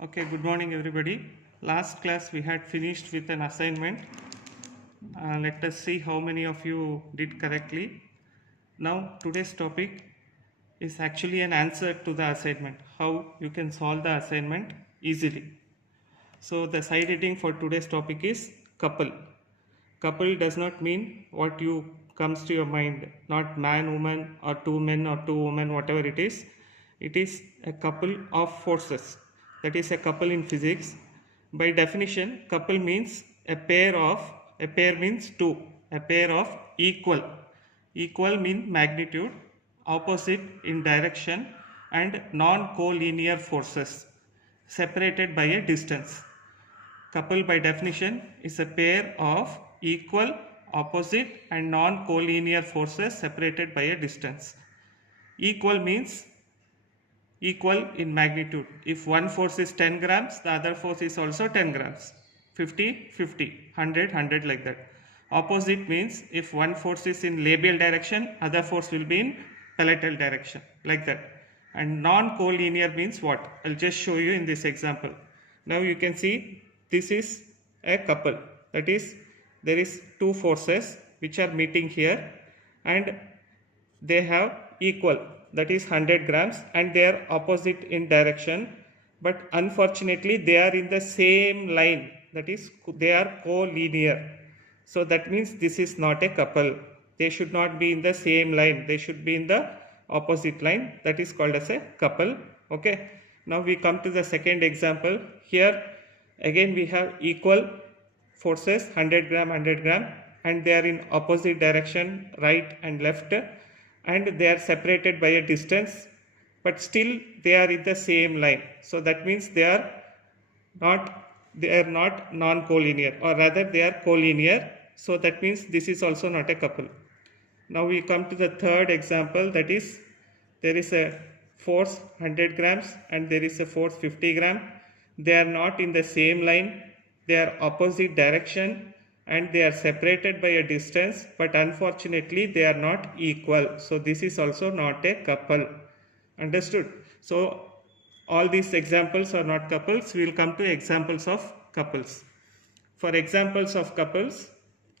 Okay, good morning everybody. Last class we had finished with an assignment. Let us see how many of you did correctly. Now today's topic is actually an answer to the assignment. How you can solve the assignment easily. So the side heading for today's topic is couple. Couple does not mean what you comes to your mind, not man, woman or two men or two women, whatever it is. It is a couple of forces. That is a couple in physics. By definition, couple means a pair means two, a pair of equal. Equal means magnitude, opposite in direction and non-collinear forces separated by a distance. Couple by definition is a pair of equal, opposite and non-collinear forces separated by a distance. Equal means equal in magnitude. If one force is 10 grams, the other force is also 10 grams. 50, 50, 100, 100 like that. Opposite means if one force is in labial direction, other force will be in palatal direction like that. And non-collinear means what? I'll just show you in this example. Now you can see this is a couple. That is, there is two forces which are meeting here and they have equal, that is 100 grams, and they are opposite in direction, but unfortunately they are in the same line, that is they are collinear. So that means this is not a couple. They should not be in the same line, they should be in the opposite line. That is called as a couple. Okay, now we come to the second example. Here again we have equal forces, 100 gram, 100 gram, and they are in opposite direction, right and left, and they are separated by a distance, but still they are in the same line. So that means they are not non-collinear, or rather they are collinear. So that means this is also not a couple. Now we come to the third example, that is there is a force 100 grams and there is a force 50 gram. They are not in the same line, they are opposite direction and they are separated by a distance, but unfortunately they are not equal. So this is also not a couple. Understood? So all these examples are not couples. We will come to examples of couples. For examples of couples,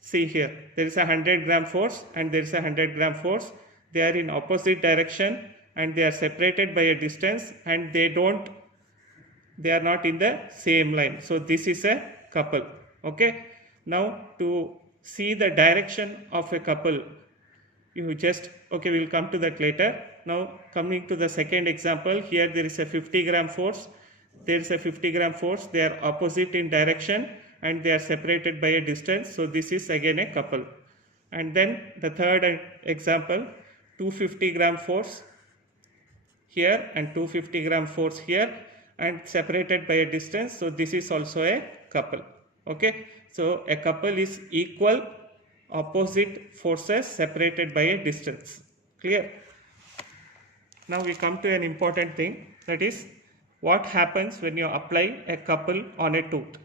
see here, there is a 100 gram force and there is a 100 gram force. They are in opposite direction and they are separated by a distance, and they are not in the same line. So this is a couple. Okay. Now to see the direction of a couple, you just, okay, we will come to that later. Now coming to the second example, here there is a 50 gram force. There is a 50 gram force. They are opposite in direction and they are separated by a distance. So this is again a couple. And then the third example, 250 gram force here and 250 gram force here and separated by a distance. So this is also a couple. Okay. So a couple is equal, opposite forces separated by a distance. Clear? Now we come to an important thing, that is what happens when you apply a couple on a tooth.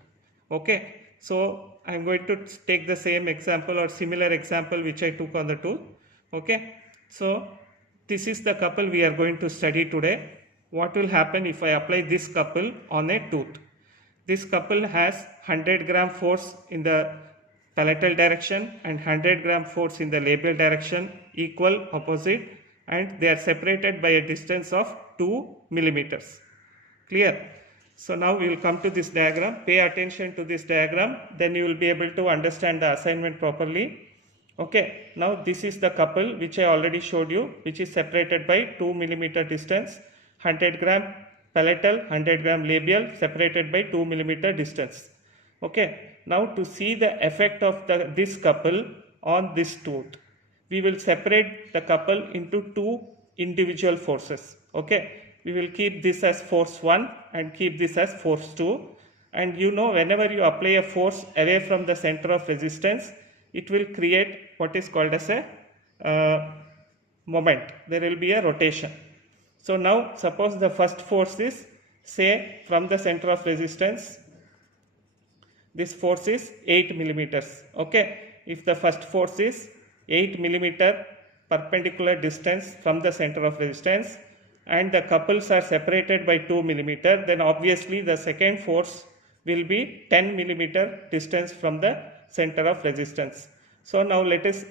Okay. So I am going to take the same example or similar example which I took on the tooth. Okay. So this is the couple we are going to study today. What will happen if I apply this couple on a tooth? This couple has 100 gram force in the palatal direction and 100 gram force in the labial direction, equal, opposite, and they are separated by a distance of 2 millimeters. Clear? So now we will come to this diagram. Pay attention to this diagram, then you will be able to understand the assignment properly. Okay, now this is the couple which I already showed you, which is separated by 2 millimeter distance, 100 gram palatal, 100 gram labial, separated by 2 millimeter distance. Okay, now to see the effect of this couple on this tooth, we will separate the couple into two individual forces. Okay, we will keep this as force 1 and keep this as force 2. And you know, whenever you apply a force away from the center of resistance, it will create what is called as a moment. There will be a rotation. So now suppose the first force is, say, from the center of resistance, this force is 8 millimeters. Okay, if the first force is 8 millimeter perpendicular distance from the center of resistance, and the couples are separated by 2 millimeter, then obviously the second force will be 10 millimeter distance from the center of resistance. So now let us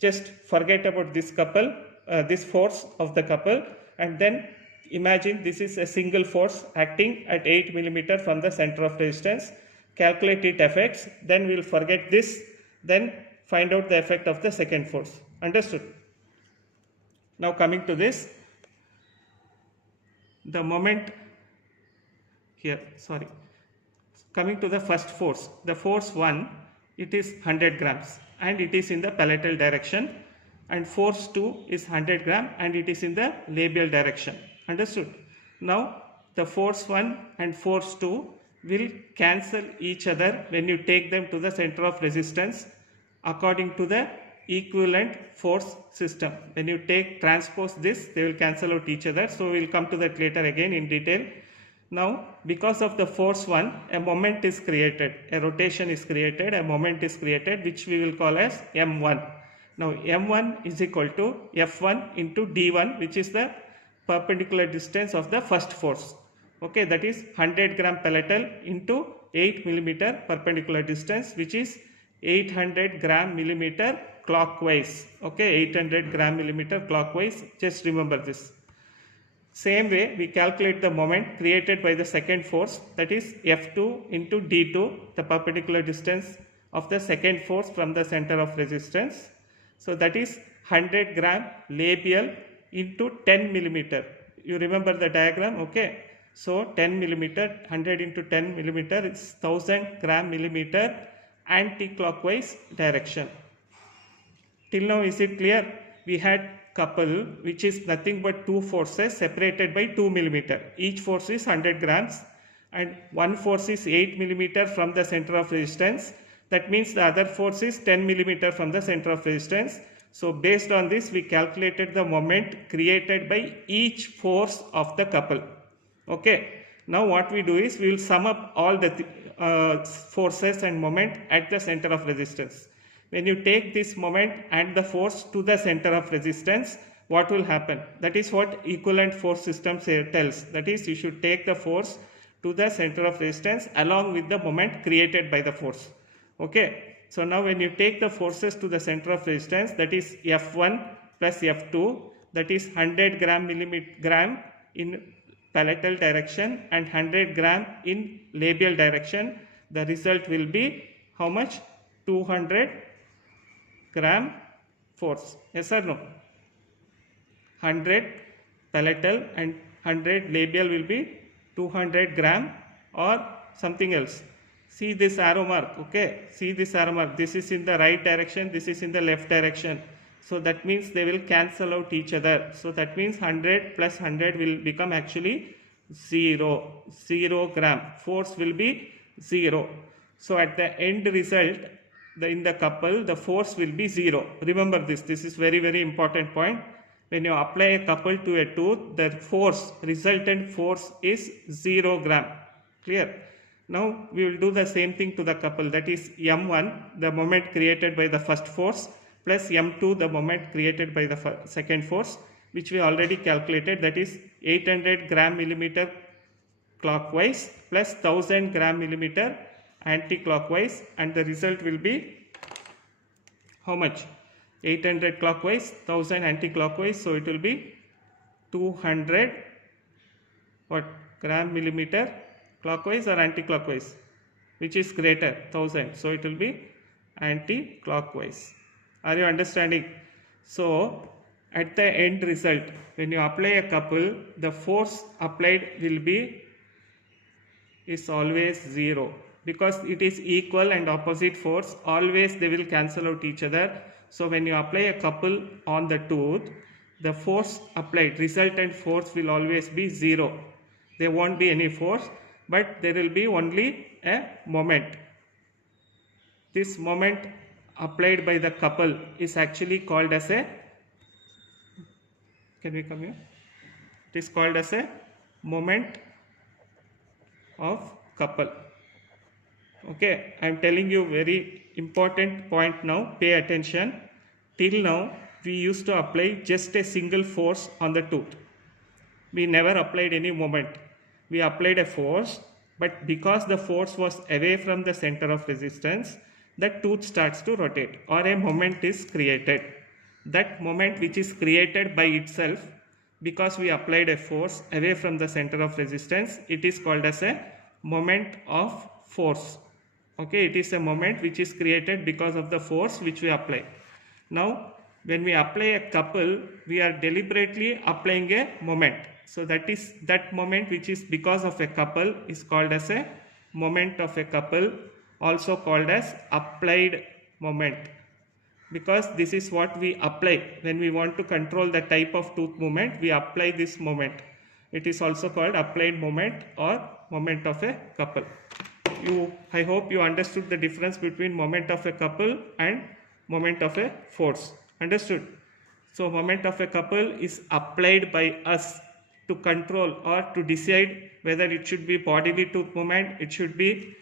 just forget about this couple, this force of the couple, and then imagine this is a single force acting at 8 millimeter from the center of resistance. Calculate its effects, then we will forget this, then find out the effect of the second force. Understood? Now coming to this, the moment here, sorry, coming to the first force, the force 1, it is 100 grams and it is in the palatal direction, and force 2 is 100 gram and it is in the labial direction. Understood? Now the force 1 and force 2 will cancel each other when you take them to the center of resistance according to the equivalent force system. When you transpose this, they will cancel out each other. So we will come to that later again in detail. Now because of the force 1, a moment is created, a rotation is created, a moment is created, which we will call as M1. Now M1 is equal to F1 into D1, which is the perpendicular distance of the first force. Okay, that is 100 gram palatal into 8 millimeter perpendicular distance, which is 800 gram millimeter clockwise. Okay, 800 gram millimeter clockwise. Just remember this. Same way, we calculate the moment created by the second force, that is F2 into D2, the perpendicular distance of the second force from the center of resistance. So that is 100 gram labial into 10 millimeter. You remember the diagram? Okay. So 10 millimeter, 100 into 10 millimeter is 1000 gram millimeter anti-clockwise direction. Till now, is it clear? We had couple which is nothing but two forces separated by 2 millimeter. Each force is 100 grams and one force is 8 millimeter from the center of resistance. That means the other force is 10 millimeter from the center of resistance. So based on this, we calculated the moment created by each force of the couple. Okay. Now what we do is we will sum up all the forces and moment at the center of resistance. When you take this moment and the force to the center of resistance, what will happen? That is what equivalent force system tells. That is, you should take the force to the center of resistance along with the moment created by the force. Okay. So now when you take the forces to the center of resistance, that is F1 plus F2, that is 100 gram in palatal direction and 100 gram in labial direction. The result will be how much? 200 gram force. Yes or no? 100 palatal and 100 labial will be 200 gram or something else. See this arrow mark. Okay. See this arrow mark. This is in the right direction. This is in the left direction. So that means they will cancel out each other. So that means 100 plus 100 will become actually 0. 0 gram. Force will be 0. So at the end result, in the couple, the force will be 0. Remember this. This is very, very important point. When you apply a couple to a tooth, the resultant force is 0 gram. Clear? Now we will do the same thing to the couple. That is M1, the moment created by the first force, plus M2, the moment created by the second force, which we already calculated. That is 800 gram millimeter clockwise plus 1000 gram millimeter anti-clockwise, and the result will be how much? 800 clockwise, 1000 anti-clockwise, so it will be 200 gram millimeter clockwise or anti-clockwise, which is greater, 1000, so it will be anti-clockwise. Are you understanding? So at the end result, when you apply a couple, the force applied will be is always 0. Because it is equal and opposite force, always they will cancel out each other. So when you apply a couple on the tooth, the force applied, resultant force will always be 0. There won't be any force, but there will be only a moment. This moment applied by the couple is actually called as a, can we come here? It is called as a moment of couple. Okay, I am telling you very important point now. Pay attention. Till now, we used to apply just a single force on the tooth. we never applied any moment. We applied a force, but because the force was away from the center of resistance, the tooth starts to rotate or a moment is created. That moment which is created by itself, because we applied a force away from the center of resistance, it is called as a moment of force. Okay, it is a moment which is created because of the force which we apply. Now, when we apply a couple, we are deliberately applying a moment. So that moment which is because of a couple is called as a moment of a couple, also called as applied moment. Because this is what we apply when we want to control the type of tooth movement, we apply this moment. It is also called applied moment or moment of a couple. I hope you understood the difference between moment of a couple and moment of a force. Understood? So moment of a couple is applied by us to control or to decide whether it should be bodily tooth movement, it should be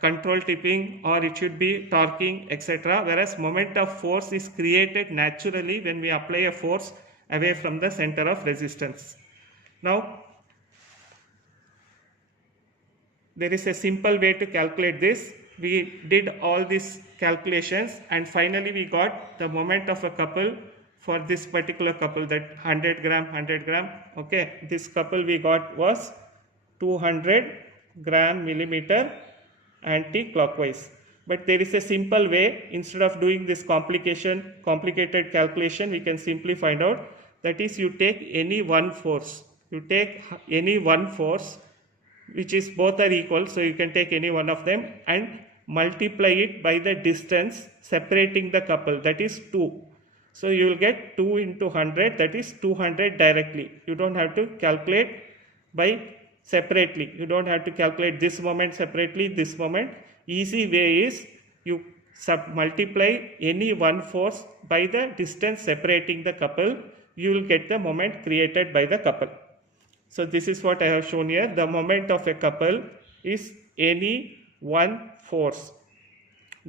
control tipping, or it should be torquing, etc. Whereas moment of force is created naturally when we apply a force away from the center of resistance. Now, there is a simple way to calculate this. We did all these calculations and finally we got the moment of a couple for this particular couple, that 100 gram. Okay, this couple we got was 200 gram millimeter anti-clockwise. But there is a simple way. Instead of doing this complicated calculation, we can simply find out. That is, you take any one force. You take any one force which is both are equal, so you can take any one of them and multiply it by the distance separating the couple, that is 2. So you will get 2 into 100, that is 200 directly. You don't have to calculate by separately. You don't have to calculate this moment separately, this moment. Easy way is you multiply any one force by the distance separating the couple. You will get the moment created by the couple. So this is what I have shown here. The moment of a couple is any one force.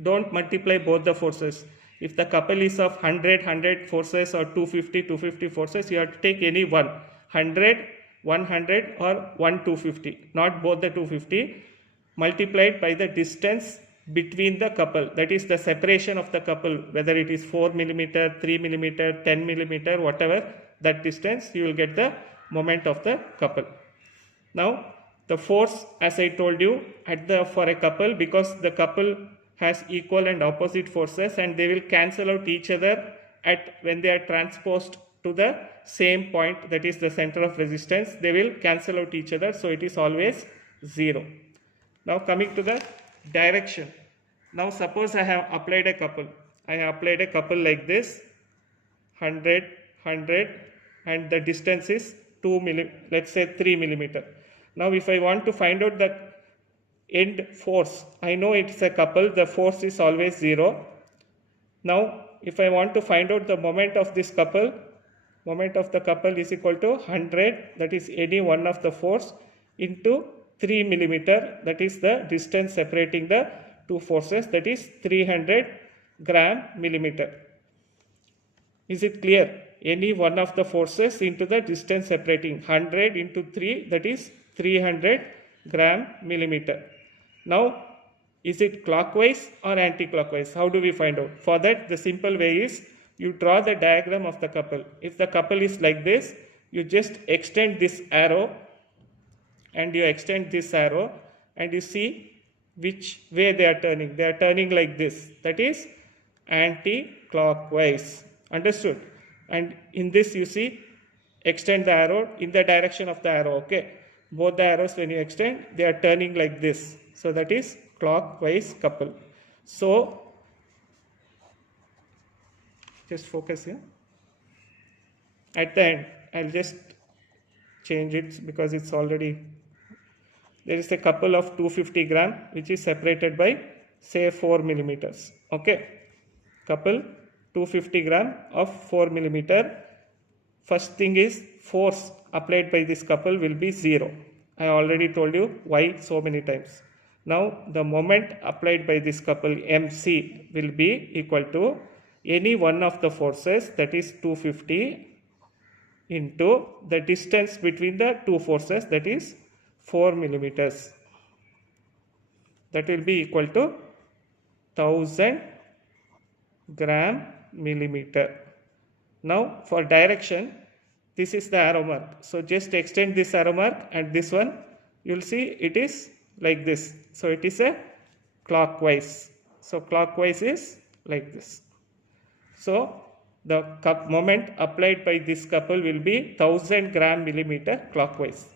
Don't multiply both the forces. If the couple is of 100 forces or 250 forces, you have to take any one. 100, 100 or 250. Not both the 250. Multiplied by the distance between the couple. That is the separation of the couple. Whether it is 4 millimeter, 3 millimeter, 10 millimeter, whatever that distance, you will get the moment of the couple. Now the force, as I told you, for a couple, because the couple has equal and opposite forces and they will cancel out each other when they are transposed to the same point, that is the center of resistance, they will cancel out each other, so it is always 0. Now coming to the direction. Now suppose I have applied a couple. I have applied a couple like this, 100, 100, and the distance is 2 let's say 3 millimeter. Now if I want to find out the end force, I know it's a couple, the force is always 0. Now if I want to find out the moment of this couple, moment of the couple is equal to 100, that is any one of the force, into 3 millimeter, that is the distance separating the two forces, that is 300 gram millimeter. Is it clear? Any one of the forces into the distance separating 100 into 3, that is 300 gram millimeter. Now, is it clockwise or anti-clockwise? How do we find out? For that, the simple way is you draw the diagram of the couple. If the couple is like this, you just extend this arrow and you extend this arrow and you see which way they are turning. They are turning like this. That is anti-clockwise. Understood? And in this you see, extend the arrow in the direction of the arrow. Okay. Both the arrows, when you extend, they are turning like this. So that is clockwise couple. So just focus here. At the end, I'll just change it because it's already, there is a couple of 250 gram which is separated by say 4 millimeters. Okay. Couple 250 gram of 4 millimeter. First thing is force applied by this couple will be 0. I already told you why so many times. Now the moment applied by this couple MC will be equal to any one of the forces, that is 250, into the distance between the two forces, that is 4 millimeters. That will be equal to 1000 gram millimeter. Now for direction, this is the arrow mark. So just extend this arrow mark, and this one you will see it is like this. So it is a clockwise. So clockwise is like this. So the moment applied by this couple will be 1000 gram millimeter clockwise.